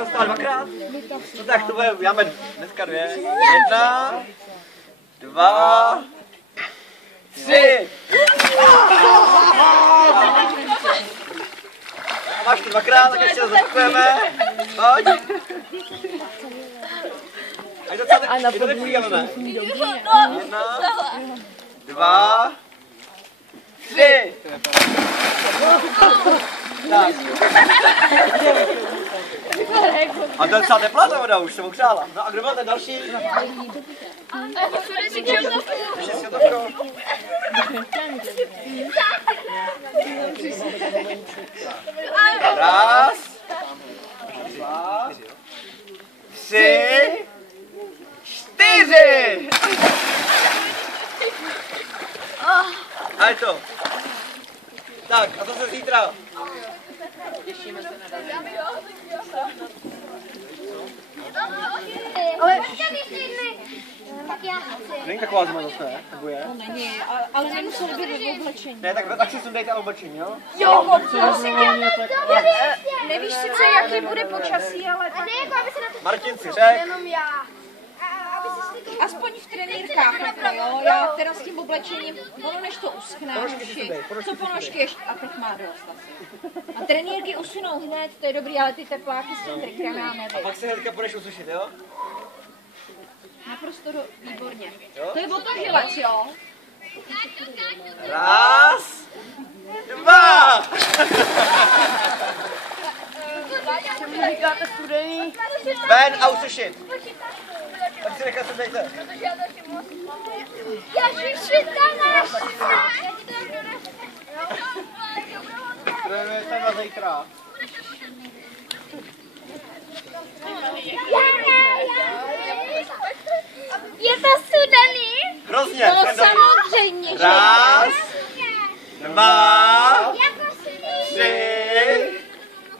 jsem stál dvakrát. No tak to bude, máme dneska 2. 1, 2, 3. A máš to dvakrát, tak ještě zopakujeme. Pojď. A to neprý, ale ne. 1, 2, 3. Tak. A to je docela teplá ta voda, už jsem ukřála. No a kdo byl ten další? Ještě si to pro. Raz, 2, 3, 4. A je to. Tak, a to se zítra. Těšíme se na další. Ale není taková zima zase, ne? Nebo je? to není, ale nemuselo být v oblečení. Ne, tak si sundejte oblečení, jo? Jo, prosím tě. Nevíš sice, jaký bude počasí, ale tak... Martin si řek. Jenom já. Aspoň v trenýrkách, jako jo, já teda s tím oblečením, ono než to uschne, co ponožky ještě, a teď má dost asi. A trenýrky usunou hned, to je dobrý, ale ty tepláky s tím trikrám A pak se hnedka půjdeš usušit, jo? naprosto výborně. Jo? To je otožilec, jo? Raz, 2. Říkáte studený. Ven a usušit. Tak si nechaj sundejte. Ježiši, tam Budeme tam na zítra. Je to studený? Hrozně. No samozřejmě, že Raz, 2, 3,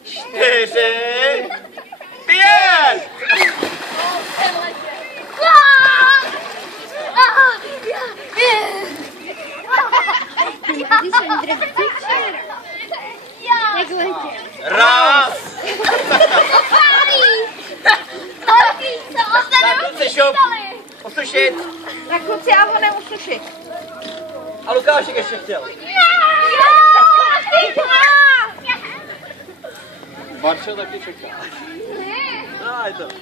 4, 5. Raz. Tak, kluci, šup. Usušit. tak kluci, já ho neusušit. A Lukášek ještě chtěl. Maršel taky čeká. No, je to.